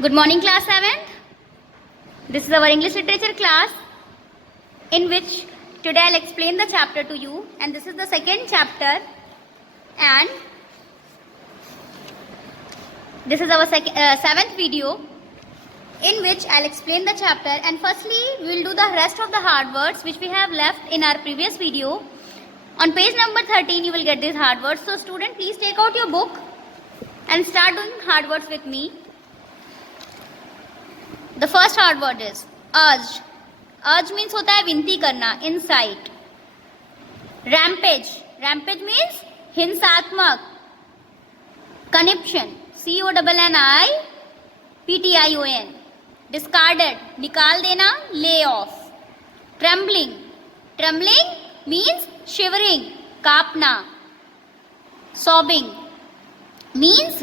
Good morning, class 7th. This is our English literature class in which today I'll explain the chapter to you, and this is the second chapter, and this is our seventh video in which I'll explain the chapter. And firstly, we will do the rest of the hard words which we have left in our previous video. On page number 13 you will get these hard words. So student, please take out your book and start doing hard words with me. The first hard word is urge. Urge means होता है विनती करना, incite. Rampage. Rampage means हिंसात्मक. Conniption. CONNIPTION. Discarded. निकाल देना, lay off. Trembling. Trembling means shivering, कांपना. Sobbing means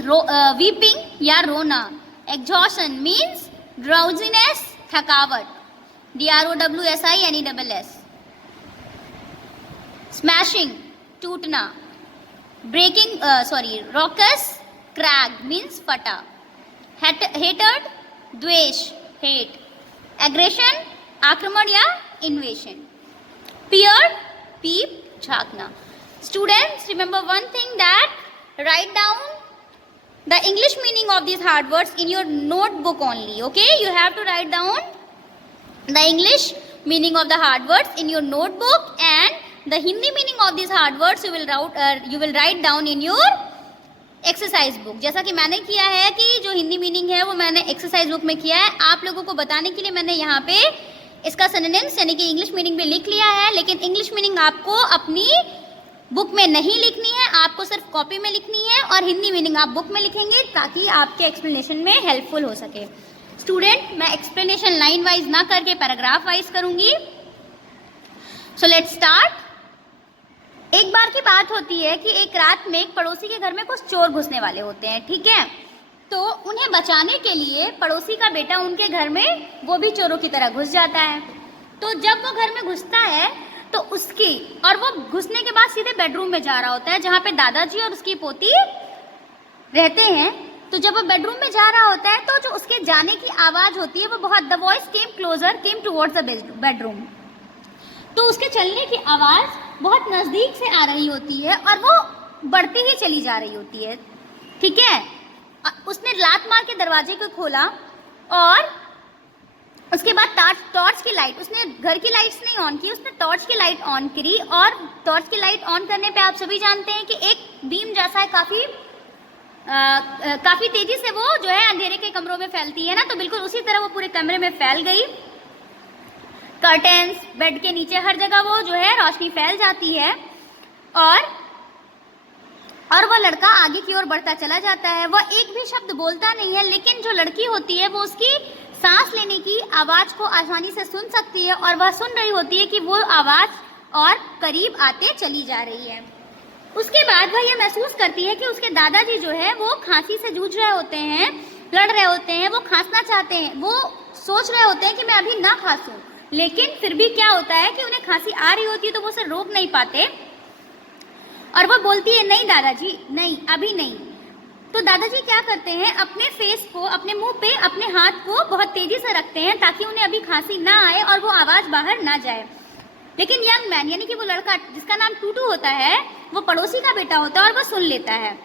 weeping या रोना. Exhaustion means drowsiness, थकावट. DROWSINESS. Smashing, टूटना. Breaking, raucous, cracked means फटा. Hated, द्वेष, hate. Aggression, आक्रमण या invasion. Peered, peep, झांकना. Students, remember one thing, that write down the English meaning of these hard words in your notebook only. Okay, you have to write down the English meaning of the hard words in your notebook, and the Hindi meaning of these hard words you will write down in your exercise book. जैसा कि मैंने किया है कि जो Hindi meaning है वो मैंने एक्सरसाइज बुक में किया है. आप लोगों को बताने के लिए मैंने यहाँ पे इसका सिनोनिम्स यानी कि इंग्लिश मीनिंग भी लिख लिया है, लेकिन इंग्लिश मीनिंग आपको अपनी बुक में नहीं लिखनी है, आपको सिर्फ कॉपी में लिखनी है, और हिंदी मीनिंग आप बुक में लिखेंगे ताकि आपके एक्सप्लेनेशन में हेल्पफुल हो सके. स्टूडेंट, मैं एक्सप्लेनेशन लाइन वाइज ना करके पैराग्राफ वाइज करूंगी. So let's start. एक बार की बात होती है कि एक रात में एक पड़ोसी के घर में कुछ चोर घुसने वाले होते हैं. ठीक है, तो उन्हें बचाने के लिए पड़ोसी का बेटा उनके घर में वो भी चोरों की तरह घुस जाता है. तो जब वो घर में घुसता है तो उसकी और वो घुसने के बाद सीधे बेडरूम में जा रहा होता है जहाँ पे दादाजी और उसकी पोती रहते हैं. तो जब वो बेडरूम में जा रहा होता है तो जो उसके जाने की आवाज होती है वो बहुत, the voice came closer, came towards the bedroom. तो उसके चलने की आवाज बहुत नजदीक से आ रही होती है और वो बढ़ती ही चली जा रही होती है. ठीक है, उसने लात मार के दरवाजे को खोला और उसके बाद टॉर्च की लाइट, उसने घर की लाइट्स नहीं ऑन की, उसने टॉर्च की लाइट ऑन करी. और टॉर्च की लाइट ऑन करने पे आप सभी जानते हैं कि एक बीम जैसा है, काफी तेजी से वो जो है अंधेरे के कमरों में फैलती है ना, तो बिल्कुल उसी तरह वो पूरे कमरे में फैल गई. कर्टेन्स, बेड के नीचे, हर जगह वो जो है रोशनी फैल जाती है और वह लड़का आगे की ओर बढ़ता चला जाता है. वह एक भी शब्द बोलता नहीं है, लेकिन जो लड़की होती है वो उसकी सांस लेने की आवाज को आसानी से सुन सकती है और वह सुन रही होती है कि वो आवाज और करीब आते चली जा रही है. उसके बाद वह यह महसूस करती है कि उसके दादाजी जो है वो खांसी से जूझ रहे होते हैं, लड़ रहे होते हैं, वो खांसना चाहते हैं, वो सोच रहे होते हैं कि मैं अभी ना खांसूं, लेकिन फिर भी क्या होता है कि उन्हें खांसी आ रही होती है तो वो उसे रोक नहीं पाते और वह बोलती है, नहीं दादाजी, नहीं, अभी नहीं. तो दादाजी क्या करते हैं, अपने फेस को, अपने मुंह पे अपने हाथ को बहुत तेजी से रखते हैं ताकि उन्हें अभी खांसी ना आए और वो आवाज बाहर ना जाए. लेकिन यंग मैन यानी कि वो लड़का जिसका नाम टूटू होता है, वो पड़ोसी का बेटा होता है और वह सुन लेता है.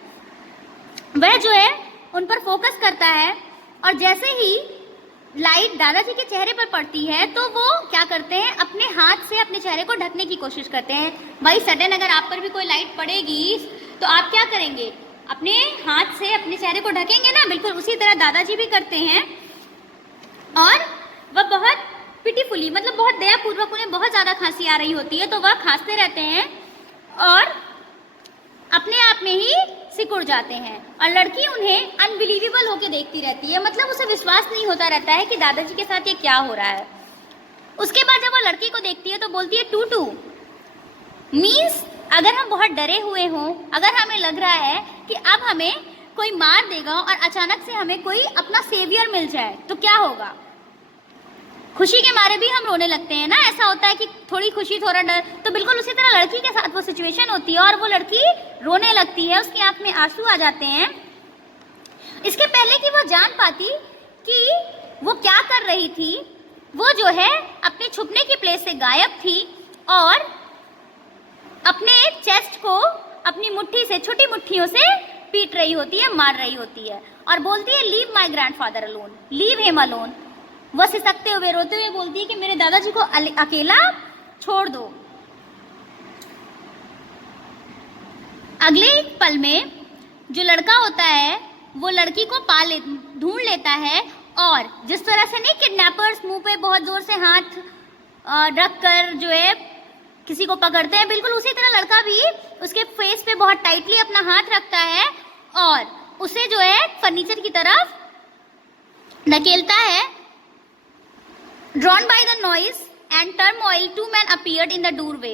वह जो है उन पर फोकस करता है और जैसे ही लाइट दादाजी के चेहरे पर पड़ती है तो वो क्या करते हैं, अपने हाथ से अपने चेहरे को ढकने की कोशिश करते हैं. भाई सडन अगर आप पर भी कोई लाइट पड़ेगी तो आप क्या करेंगे, अपने हाथ से अपने चेहरे को ढकेंगे ना. बिल्कुल उसी तरह दादाजी भी करते हैं और वह बहुत पिटीफुली, मतलब बहुत दयापूर्वक, उन्हें बहुत ज़्यादा खांसी आ रही होती है तो वह खांसते रहते हैं और अपने आप में ही सिकुड़ जाते हैं. और लड़की उन्हें अनबिलीवेबल होके देखती रहती है, मतलब उसे विश्वास नहीं होता रहता है कि दादाजी के साथ ये क्या हो रहा है. उसके बाद जब वो लड़की को देखती है तो बोलती है, टूटू मीन्स अगर हम बहुत डरे हुए हों, अगर हमें लग रहा है कि अब हमें कोई मार देगा और अचानक से हमें कोई अपना सेवियर मिल जाए तो क्या होगा. खुशी के मारे भी हम रोने लगते हैं ना, ऐसा होता है कि थोड़ी खुशी थोड़ा डर. तो बिल्कुल उसी तरह लड़की के साथ वो सिचुएशन होती है और वो लड़की रोने लगती है, उसकी आंख में आंसू आ जाते हैं. इसके पहले कि वो जान पाती कि वो क्या कर रही थी। वो जो है अपने छुपने की प्लेस से गायब थी और अपने चेस्ट को अपनी मुट्ठी से, छोटी मुट्ठियों से पीट रही होती है, मार रही होती है और बोलती है leave my grandfather alone, leave him alone. वह सिसकते हुए, रोते हुए बोलती है कि मेरे दादाजी को अकेला छोड़ दो। अगले एक पल में जो लड़का होता है वो लड़की को ढूंढ लेता है और जिस तरह से नहीं किडनैपर्स मुंह पे बहुत जोर से हाथ रख कर जो है किसी को पकड़ते हैं, बिल्कुल उसी तरह लड़का भी उसके फेस पे बहुत टाइटली अपना हाथ रखता है और उसे जो है फर्नीचर की तरफ धकेलता है। Drawn by the noise and turmoil, two man appeared in the doorway.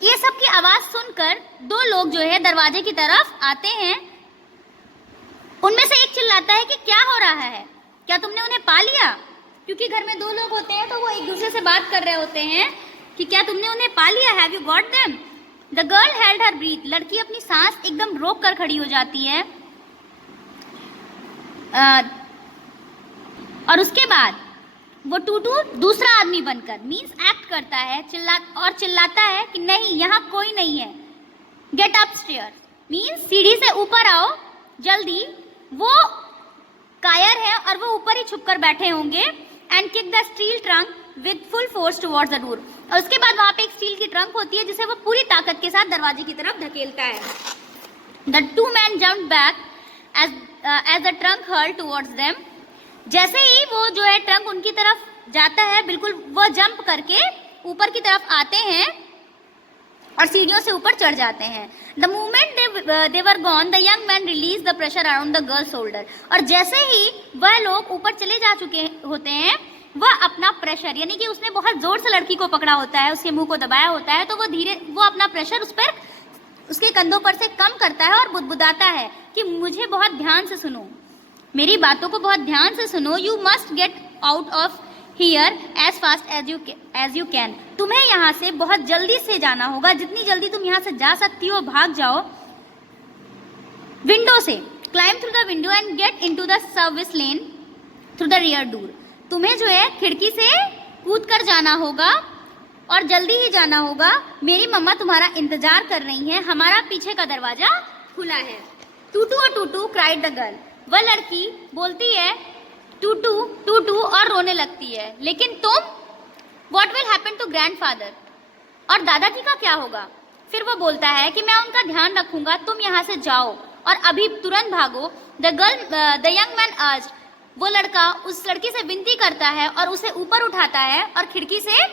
ये सब की आवाज सुनकर दो लोग जो है दरवाजे की तरफ आते हैं। उनमें से एक चिल्लाता है कि क्या हो रहा है, क्या तुमने उन्हें पा लिया? क्योंकि घर में दो लोग होते हैं तो वो एक दूसरे से बात कर रहे होते हैं कि क्या तुमने उन्हें पा लिया, have you got them? The girl held her breath. लड़की अपनी सांस एकदम रोक कर खड़ी हो जाती है और उसके बाद वो टूटू दूसरा आदमी बनकर मीन्स एक्ट करता है, चिल्लाता है कि नहीं, यहाँ कोई नहीं है। गेट अप स्टेयर मीन्स सीढ़ी से ऊपर आओ जल्दी। वो कायर है और वो ऊपर ही छुपकर बैठे होंगे। And kick the steel trunk with full force towards the door. और उसके बाद वहां पे एक स्टील की ट्रंक होती है जिसे वो पूरी ताकत के साथ दरवाजे की तरफ धकेलता है। The two man jumped back as the trunk hurled towards them. जैसे ही वो जो है ट्रंक उनकी तरफ जाता है, बिल्कुल वो जंप करके ऊपर की तरफ आते हैं और सीढ़ियों से ऊपर चढ़ जाते हैं। The moment they were gone the young man release the pressure around the girls shoulder. और जैसे ही वह लोग ऊपर चले जा चुके होते हैं, वह अपना प्रेशर, यानी कि उसने बहुत जोर से लड़की को पकड़ा होता है, उसके मुंह को दबाया होता है, तो वो अपना प्रेशर उस पर, उसके कंधों पर से कम करता है और बुदबुदाता है कि मुझे बहुत ध्यान से सुनो, मेरी बातों को बहुत ध्यान से सुनो। You must get out of here as fast as you can. तुम्हें यहाँ से बहुत जल्दी से जाना होगा, जितनी जल्दी तुम यहाँ से जा सकती हो भाग जाओ। विंडो से climb through the window and get into the service lane through the rear door. तुम्हें जो है खिड़की से कूद कर जाना होगा और जल्दी ही जाना होगा। मेरी मम्मा तुम्हारा इंतजार कर रही हैं, हमारा पीछे का दरवाजा खुला है। टूटू और टूटू क्राइड द गर्ल। वह लड़की बोलती है टूटू टूटू और रोने लगती है। लेकिन तुम, what will happen to grandfather? और दादाजी का क्या होगा? फिर वो बोलता है कि मैं उनका ध्यान रखूंगा, तुम यहाँ से जाओ और अभी तुरंत भागो। The young man urged. वो लड़का उस लड़की से विनती करता है और उसे ऊपर उठाता है और खिड़की से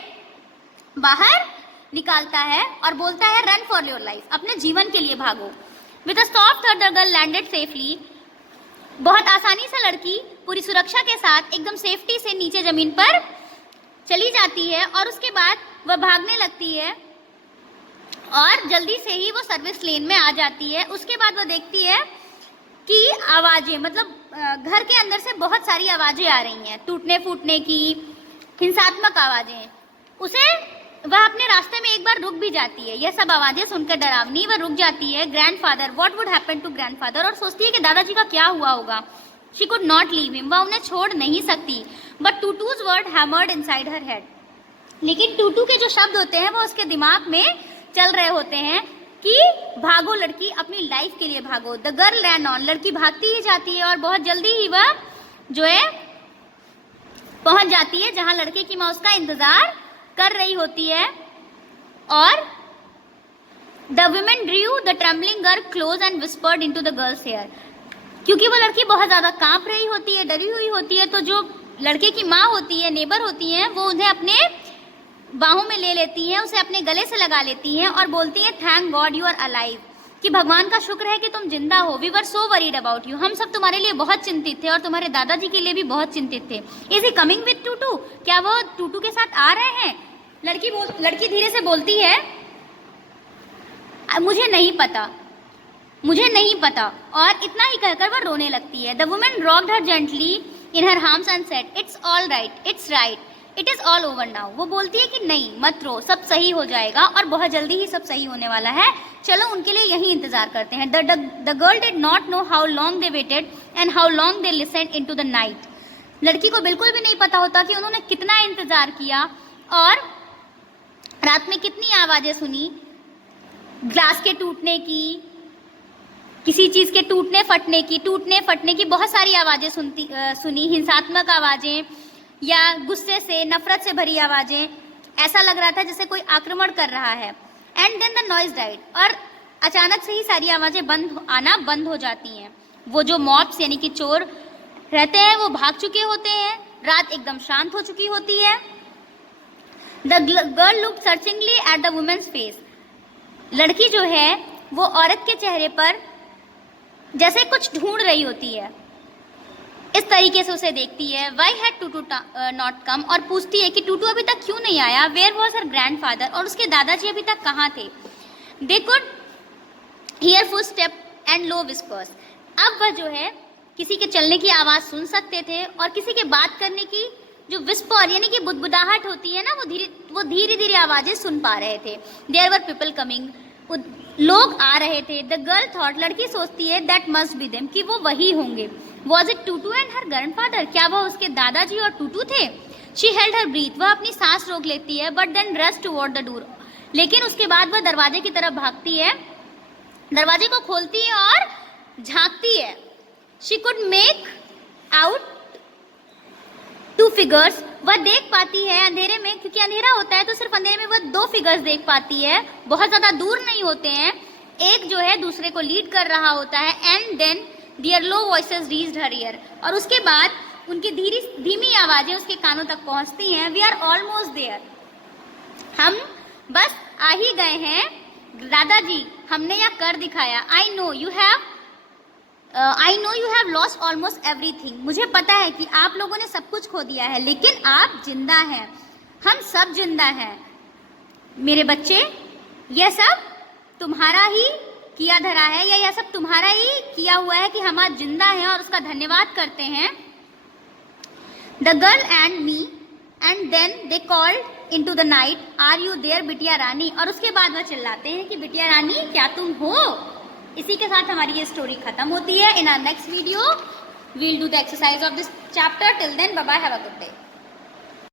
बाहर निकालता है और बोलता है रन फॉर योर लाइफ, अपने जीवन के लिए भागो। With a soft third the girl landed safely. बहुत आसानी से लड़की पूरी सुरक्षा के साथ एकदम सेफ्टी से नीचे जमीन पर चली जाती है और उसके बाद वह भागने लगती है और जल्दी से ही वो सर्विस लेन में आ जाती है। उसके बाद वह देखती है कि आवाज़ें, मतलब घर के अंदर से बहुत सारी आवाज़ें आ रही हैं, टूटने फूटने की, हिंसात्मक आवाज़ें। वह अपने रास्ते में एक बार रुक भी जाती है। यह सब आवाज़ें सुनकर डरावनी वह रुक जाती है। Grandfather, what would happen to grandfather? और सोचती है कि दादाजी का क्या हुआ होगा। She could not leave him, वह उन्हें छोड़ नहीं सकती। But Tutu's word hammered inside her head. लेकिन टूटू के जो शब्द होते हैं वो उसके दिमाग में चल रहे होते हैं कि भागो लड़की, अपनी लाइफ के लिए भागो। The girl ran on. लड़की भागती ही जाती है और बहुत जल्दी ही वह जो है पहुंच जाती है जहां लड़के की माँ उसका इंतजार कर रही होती है। और the women drew the trembling girl close and whispered into the girl's hair. क्योंकि वो लड़की बहुत ज़्यादा कांप रही होती है, डरी हुई होती है, तो जो लड़के की माँ होती है, नेबर होती हैं, वो उन्हें अपने बाहों में ले लेती हैं, उसे अपने गले से लगा लेती हैं और बोलती हैं thank God you are alive, कि भगवान का शुक्र है कि तुम जिंदा हो। We were so worried about you. हम सब तुम्हारे लिए बहुत चिंतित थे और तुम्हारे दादाजी के लिए भी बहुत चिंतित थे। Is he coming with Tutu? क्या वो टूटू के साथ आ रहे हैं? लड़की धीरे से बोलती है मुझे नहीं पता, मुझे नहीं पता। और इतना ही कहकर वह रोने लगती है। The women rocked her gently in her arms and said it's all right, it's right, it is all over now. वो बोलती है कि नहीं मत रो, सब सही हो जाएगा और बहुत जल्दी ही सब सही होने वाला है, चलो उनके लिए यही इंतजार करते हैं। The girl did not know how long they waited and how long they listened into the night. लड़की को बिल्कुल भी नहीं पता होता कि उन्होंने कितना इंतजार किया और रात में कितनी आवाजें सुनी, ग्लास के टूटने की, किसी चीज के टूटने फटने की बहुत सारी आवाजें सुनी, हिंसात्मक आवाजें या गुस्से से, नफरत से भरी आवाजें। ऐसा लग रहा था जैसे कोई आक्रमण कर रहा है। And then the noise died, और अचानक से ही सारी आवाजें बंद हो जाती हैं। वो जो मॉब्स यानी कि चोर रहते हैं वो भाग चुके होते हैं, रात एकदम शांत हो चुकी होती है। The girl looked searchingly at the woman's face, लड़की जो है वो औरत के चेहरे पर जैसे कुछ ढूंढ रही होती है, इस तरीके से उसे देखती है। Y had Tutu not come, और पूछती है कि टूटू अभी तक क्यों नहीं आया। वेयर वॉज हर ग्रैंडफादर, और उसके दादाजी अभी तक कहाँ थे। They could hear footstep and low whispers, अब वह जो है किसी के चलने की आवाज़ सुन सकते थे और किसी के बात करने की जो विस्पर यानी कि बुदबुदाहट होती है ना, वो धीरे धीरे आवाज़ें सुन पा रहे थे। देयर वर पीपल कमिंग, लोग आ रहे थे। द गर्ल थॉट, लड़की सोचती है, दैट मस्ट बी देम, कि वो वही होंगे। Was it Tutu and her grandfather, क्या वह उसके दादाजी और टूटू थे। शी हेल्ड हर ब्रीथ, वह अपनी सांस रोक लेती है। But then rush toward the door, लेकिन उसके बाद वह दरवाजे की तरफ भागती है, दरवाजे को खोलती है और झांकती है। She could make out two figures, वह देख पाती है अंधेरे में, क्योंकि अंधेरा होता है तो सिर्फ अंधेरे में वह 2 फिगर्स देख पाती है, बहुत ज़्यादा दूर नहीं होते हैं। एक जो है दूसरे को लीड कर रहा होता है। And then there low voices reached her ear, और उसके बाद उनकी धीमी आवाज़ें उसके कानों तक पहुंचती हैं। वी आर ऑलमोस्ट देयर, हम बस आ ही गए हैं दादाजी, हमने यह कर दिखाया। I know you have lost almost everything, मुझे पता है कि आप लोगों ने सब कुछ खो दिया है, लेकिन आप जिंदा हैं, हम सब जिंदा हैं मेरे बच्चे। यह सब तुम्हारा ही किया धरा है, या यह सब तुम्हारा ही किया हुआ है कि हम आज जिंदा हैं और उसका धन्यवाद करते हैं। The girl and me, and then they called into the night, are you there बिटिया रानी, और उसके बाद वह चिल्लाते हैं कि बिटिया रानी क्या तुम हो। इसी के साथ हमारी ये स्टोरी खत्म होती है। In our next video we will do the exercise of this chapter. Till then bye bye, have a good day.